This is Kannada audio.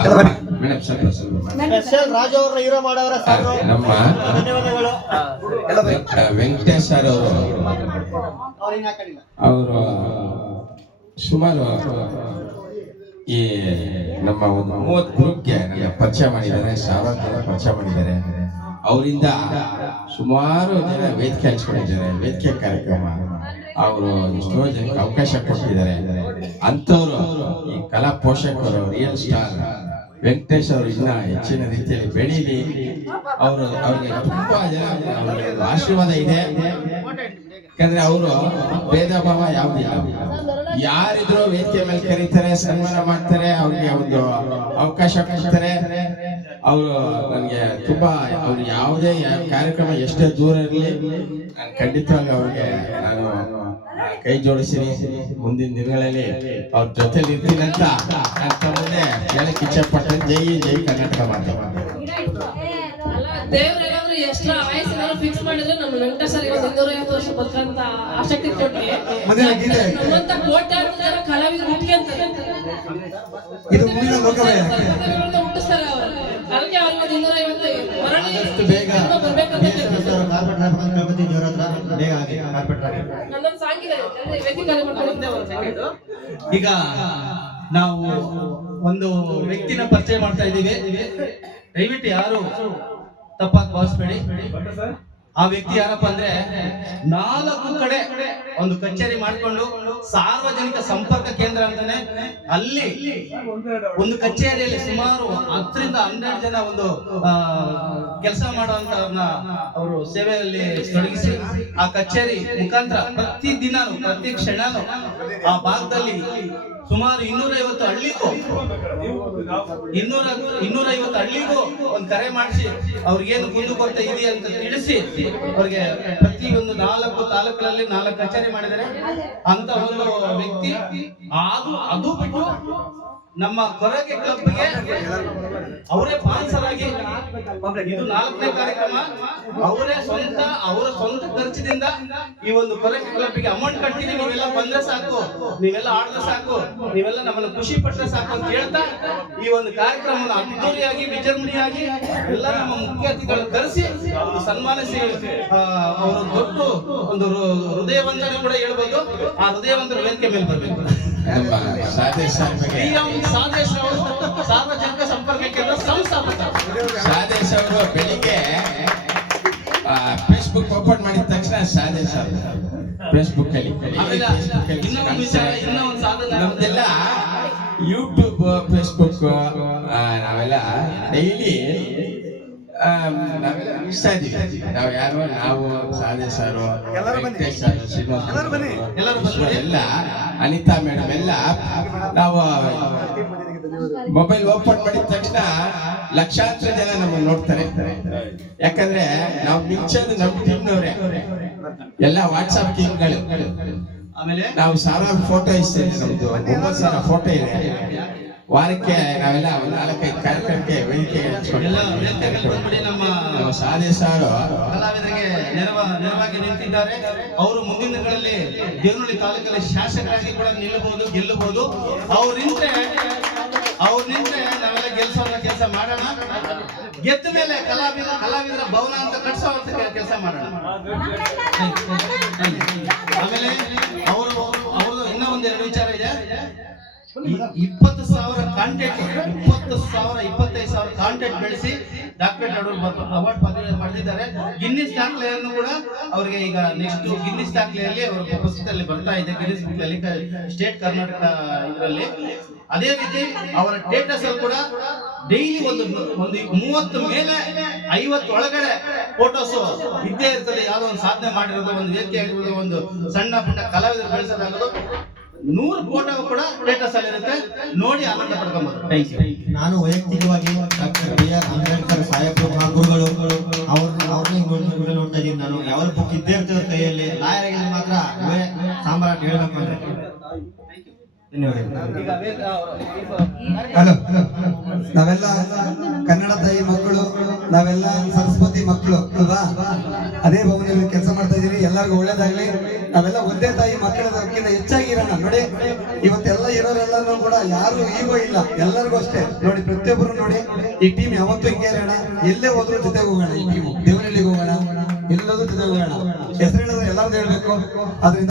ಸ್ಪೆಷಲ್ ರಾಜು ಅವ್ರನ್ನ ಹೀರೋ ಮಾಡೋರ ಸಾಕು. ನಮ್ಮ ಧನ್ಯವಾದಗಳು. ವೆಂಕಟೇಶ್ ಸರ್ ಅವರು ಸುಮಾರು ಈ ನಮ್ಮ ಒಂದು 30 ಗ್ರೂಪ್ಗೆ ನನ್ನ ಪರಿಚಯ ಮಾಡಿದ್ದಾರೆ, 1000 ಜನ ಪರಿಚಯ ಮಾಡಿದ್ದಾರೆ. ಅವರಿಂದ ಸುಮಾರು ಜನ ವೇದಿಕೆ ಹಂಚ್ಕೊಂಡಿದ್ದಾರೆ, ವೇದಿಕೆ ಕಾರ್ಯಕ್ರಮ ಅವರು ಎಷ್ಟೋ ಜನಕ್ಕೆ ಅವಕಾಶ ಕೊಟ್ಟಿದ್ದಾರೆ. ಅಂಥವ್ರು ಈ ಕಲಾ ಪೋಷಕರು ರಿಯಲ್ ಸ್ಟಾರ್ ವೆಂಕಟೇಶ್ ಅವರು ಇನ್ನ ಹೆಚ್ಚಿನ ರೀತಿಯಲ್ಲಿ ಬೆಳೀಲಿ. ಅವ್ರಿಗೆ ತುಂಬಾ ಜನ ಆಶೀರ್ವಾದ ಇದೆ. ಯಾಕಂದ್ರೆ ಅವರು ಭೇದ ಭಾವ ಯಾವುದಿಲ್ಲ, ಯಾರಿದ್ರು ವೇದಿಕೆ ಮೇಲೆ ಕರೀತಾರೆ, ಸನ್ಮಾನ ಮಾಡ್ತಾರೆ, ಅವ್ರಿಗೆ ಒಂದು ಅವಕಾಶ ಕೊಡ್ತಾರೆ. ಅವರು ನನಗೆ ತುಂಬಾ ಅವ್ರು ಯಾವುದೇ ಕಾರ್ಯಕ್ರಮ ಎಷ್ಟೇ ದೂರ ಇರಲಿ ನಾನು ಖಂಡಿತವಾಗಿ ಅವ್ರಿಗೆ ನಾನು ಕೈ ಜೋಡಿಸಿನಿ. ಮುಂದಿನ ದಿನಗಳಲ್ಲಿ ಅವ್ರ ಜೊತೆಲಿ ಇರ್ತೀನಿ ಅಂತ ಮುಂದೆ ಹೇಳಕ್ ಇಚ್ಛೆ ಪಟ್ಟೆ. ಜೈ ಜೈ ಕರ್ನಾಟಕ ಮಾತೆ. ದೇವ್ರೇನಾದ್ರು ಎಕ್ಸ್ಟ್ರಾ ಆಯಸ್ಸು ಫಿಕ್ಸ್ ಮಾಡಿದ್ರೆ ನಮ್ಮ ವೆಂಕಟೇಶ್ ಸರ್ 250 ವರ್ಷ ಬದುಕಂತ ಆಸಕ್ತಿ ಕೊಟ್ಟಿ ನಮ್ಮಂತ ಕೋಟ್ಯಾಂತರ ಜನ ಕಲಾವಿದರು ಹುಟ್ಟಿಗೆ ಹುಟ್ಟಿಸ್ತಾರೆ ಅವರು. ಅದಕ್ಕೆ ಅವ್ರಿಗೆ 250 ನನ್ನೊಂದು ಸಾಂಗಿದೆ ಈಗ ನಾವು ಒಂದು ವ್ಯಕ್ತಿನ ಪರಿಚಯ ಮಾಡ್ತಾ ಇದ್ದೀವಿ. ದಯವಿಟ್ಟು ಯಾರು ತಪ್ಪಾಗಿ ಭಾವಿಸ್ಬೇಡಿ. ಆ ವ್ಯಕ್ತಿ ಯಾರಪ್ಪ ಅಂದ್ರೆ 4 ಕಡೆ ಒಂದು ಕಚೇರಿ ಮಾಡಿಕೊಂಡು ಸಾರ್ವಜನಿಕ ಸಂಪರ್ಕ ಕೇಂದ್ರ ಅಂತಾನೆ ಅಲ್ಲಿ ಒಂದು ಕಚೇರಿಯಲ್ಲಿ ಸುಮಾರು 10 ರಿಂದ 12 ಜನ ಒಂದು ಕೆಲಸ ಮಾಡುವಂತವ್ರನ್ನ ಅವರು ಸೇವೆಯಲ್ಲಿ ತೊಡಗಿಸಿ ಆ ಕಚೇರಿ ಮುಖಾಂತರ ಪ್ರತಿ ಕ್ಷಣನೂ ಆ ಭಾಗದಲ್ಲಿ ಸುಮಾರು 250 ಹಳ್ಳಿಗೂ 250 ಹಳ್ಳಿಗೂ ಒಂದು ಕರೆ ಮಾಡಿಸಿ ಅವ್ರಿಗೇನು ಕುಂದುಕೊರತೆ ಇದೆ ಅಂತ ತಿಳಿಸಿ ಅವ್ರಿಗೆ ಪ್ರತಿಯೊಂದು 4 ತಾಲೂಕುಗಳಲ್ಲಿ 4 ಕಚೇರಿ ಮಾಡಿದ್ದಾರೆ. ಅಂತ ಒಂದು ವ್ಯಕ್ತಿ ಅದು ಬಿಟ್ಟು ನಮ್ಮ ಕೊರಗೆ ಕ್ಲಬ್ಗೆ ಅವರೇ ಸ್ಪಾನ್ಸರ್ ಆಗಿ ಇದು 4ನೇ ಕಾರ್ಯಕ್ರಮ ಅವರ ಸ್ವಂತ ಖರ್ಚಿನಿಂದ ಈ ಒಂದು ಕೊರಗೆ ಕ್ಲಬ್ಗೆ ಅಮೌಂಟ್ ಕಟ್ತೀನಿ, ನೀವೆಲ್ಲ ಬಂದ್ರೆ ಸಾಕು, ನೀವೆಲ್ಲ ಆಡಿದ್ರೆ ಸಾಕು, ನೀವೆಲ್ಲ ನಮ್ಮನ್ನು ಖುಷಿ ಪಟ್ಟರೆ ಸಾಕು ಅಂತ ಹೇಳ್ತಾ ಈ ಒಂದು ಕಾರ್ಯಕ್ರಮವನ್ನು ಅದ್ದೂರಿಯಾಗಿ ವಿಜೃಂಭಣೆಯಾಗಿ ಎಲ್ಲ ನಮ್ಮ ಮುಖ್ಯ ಅತಿಥಿಗಳನ್ನು ಕರೆಸಿ ಒಂದು ಸನ್ಮಾನಿಸಿ ಅವರು ದೊಡ್ಡ ಒಂದು ಹೃದಯವಂತರು ಕೂಡ ಹೇಳ್ಬೋದು. ಆ ಹೃದಯವಂತರ ವೇದಿಕೆ ಮೇಲೆ ಬರಬೇಕು. ಸಾರ್ವಜನಿಕ ಸಂಪರ್ಕ ಕೇಂದ್ರ ಸಂಸ್ಥಾಪಕ ಸಾದೇಶ್ ಅವರು ಬೆಳಿಗ್ಗೆ ಫೇಸ್ಬುಕ್ ಓಪನ್ ಮಾಡಿದ ತಕ್ಷಣ ಸಾದೇಶ್ ಅವರು ಫೇಸ್ಬುಕ್ ಅಲ್ಲಿ ನಮ್ದೆಲ್ಲ ಯೂಟ್ಯೂಬ್ ಫೇಸ್ಬುಕ್ ನಾವೆಲ್ಲ ಡೈಲಿ ಇಷ್ಟ ಇದೀವಿ. ನಾವು ಯಾರು ನಾವು ಸಾದೇಶ್ ಅವರು, ವೆಂಕಟೇಶ್ ಸರ್, ಶ್ರೀನಿವಾಸ್ ಎಲ್ಲ ಅನಿತಾ ಮೇಡಮ್ ಎಲ್ಲ ನಾವು ಮೊಬೈಲ್ ಓಪನ್ ಮಾಡಿದ ತಕ್ಷಣ ಲಕ್ಷಾಂತರ ಜನ ನಮ್ಮನ್ನು ನೋಡ್ತಾರೆ. ಯಾಕಂದ್ರೆ ನಾವು ಮಿಂಚೋದು ನಮ್ಮ ಟೀಮ್ನವ್ರೆ, ಎಲ್ಲ ವಾಟ್ಸ್ಆಪ್ ಟೀಮ್ಗಳು. ಆಮೇಲೆ ನಾವು 1000 ಫೋಟೋ ಇಸ್ತೇವೆ, ನಮ್ದು 9,000 ಫೋಟೋ ಇದೆ. ವಾರಕ್ಕೆ ನಾವೆಲ್ಲ 4-5 ಕಾರ್ಯಕ್ರಮಕ್ಕೆ ವೇದಿಕೆ ನಮ್ಮ ಸಾದೇಶ್ ಅವರು ಕಲಾವಿದರಿಗೆ ನೆರವಾಗಿ ನಿಂತಿದ್ದಾರೆ. ಅವರು ಮುಂದಿನ ದಿನಗಳಲ್ಲಿ ದೇವನಹಳ್ಳಿ ತಾಲೂಕಲ್ಲಿ ಶಾಸಕರಾಗಿ ಕೂಡ ಗೆಲ್ಲಬಹುದು. ಅವ್ರು ನಿಂತ್ರೆ ನಾವೆಲ್ಲ ಗೆಲ್ಸೋಂತ ಕೆಲಸ ಮಾಡೋಣ. ಗೆದ್ದ ಮೇಲೆ ಕಲಾವಿದರ ಭವನ ಅಂತ ಕಟ್ಸೋಂತ ಕೆಲಸ ಮಾಡೋಣ. ಆಮೇಲೆ ಅವ್ರದ್ದು ಇನ್ನೂ ಒಂದೆರಡು ವಿಚಾರ ಇದೆ. 20,000 ಕಾಂಟ್ಯಾಕ್ಟ್ 25,000 ಕಾಂಟ್ಯಾಕ್ಟ್ ಬೆಳೆಸಿ ಡಾಕ್ಟರೇಟ್ ಅವಾರ್ಡ್ ಪಡೆದಿದ್ದಾರೆ. ಗಿನ್ನಿಸ್ ದಾಖಲೆಯನ್ನು ಕೂಡ ಅವರಿಗೆ ಈಗ ನೆಕ್ಸ್ಟ್ ಗಿನ್ನಿಸ್ ದಾಖಲೆಯಲ್ಲಿ ಅವರ ಪುಸ್ತಕದಲ್ಲಿ ಬರ್ತಾ ಇದೆ, ಗಿನ್ನಿಸ್ ಬುಕ್ ಅಲ್ಲಿ ಸ್ಟೇಟ್ ಕರ್ನಾಟಕ ಇದರಲ್ಲಿ. ಅದೇ ರೀತಿ ಅವರ ಸ್ಟೇಟಸ್ ಅಲ್ಲಿ ಕೂಡ ಡೈಲಿ ಒಂದು 30 ಮೇಲೆ 50 ಒಳಗಡೆ ಫೋಟೋಸ್ ಇದ್ದೇ ಇರ್ತದೆ. ಯಾವುದೋ ಒಂದು ಸಾಧನೆ ಮಾಡಿರೋದು, ಒಂದು ವೇದಿಕೆ ಆಗಿರೋದು, ಒಂದು ಸಣ್ಣ ಪುಟ್ಟ ಕಲಾವಿದರು ಬೆಳೆಸೋದಾಗೋದು 100 ಫೋಟೋ ಕೂಡ ಸ್ಟೇಟಸ್ ಅಲ್ಲಿ ಇರುತ್ತೆ. ನೋಡಿ ಆನಂದ ಪಡ್ಕೊಬಹುದು. Thank you. ನಾನು ವೈಯಕ್ತಿಕವಾಗಿ ಡಾಕ್ಟರ್ BR ಅಂಬೇಡ್ಕರ್ ಸಾಹೇಬರು ಗುರುಗಳು ಅವ್ರನ್ನ ನೋಡ್ತಾ ಇದ್ದೀನಿ. ನಾನು ಯಾವ ಬುಕ್ ಇದ್ದೇ ಇರ್ತದೆ ಕೈಯಲ್ಲಿ. ಲಾಯರ್ ಮಾತ್ರ ಸಾಮ್ರಾಟ್ ಹೇಳ್ಬೇಕು ಅಂದ್ರೆ ಹಲೋ, ನಾವೆಲ್ಲ ಕನ್ನಡ ತಾಯಿ ಮಕ್ಕಳು, ನಾವೆಲ್ಲ ಸರಸ್ವತಿ ಮಕ್ಕಳು ಅಲ್ವಾ? ಅದೇ ಭವನದಲ್ಲಿ ಕೆಲಸ ಮಾಡ್ತಾ ಇದೀವಿ. ಎಲ್ಲರಿಗೂ ಎಲ್ಲರಿಗೂ ಒಳ್ಳೇದಾಗ್ಲಿ. ನಾವೆಲ್ಲ ಒಂದೇ ತಾಯಿ ಮಕ್ಕಳದಕ್ಕಿಂತ ಹೆಚ್ಚಾಗಿ ಇರೋಣ ನೋಡಿ. ಇವತ್ತೆಲ್ಲ ಇರೋರೆಲ್ಲರೂ ಕೂಡ ಯಾರು ಈಗೋ ಇಲ್ಲ, ಎಲ್ಲರಿಗೂ ಅಷ್ಟೇ ನೋಡಿ. ಪ್ರತಿಯೊಬ್ಬರು ನೋಡಿ ಈ ಟೀಮ್ ಯಾವತ್ತೂ ಹಿಂಗೆ ಇರೋಣ. ಎಲ್ಲೇ ಹೋದ್ರು ಜೊತೆಗೆ ಹೋಗೋಣ. ಈ ಟೀಮು ದೇವನಹಳ್ಳಿಗೆ ಹೋಗೋಣ, ಎಲ್ಲದೂ ಜೊತೆಗೆ ಹೋಗೋಣ. ಹೆಸರು ಹೇಳಿದ್ರೆ ಎಲ್ಲಾರ್ದು ಹೇಳ್ಬೇಕು. ಅದರಿಂದ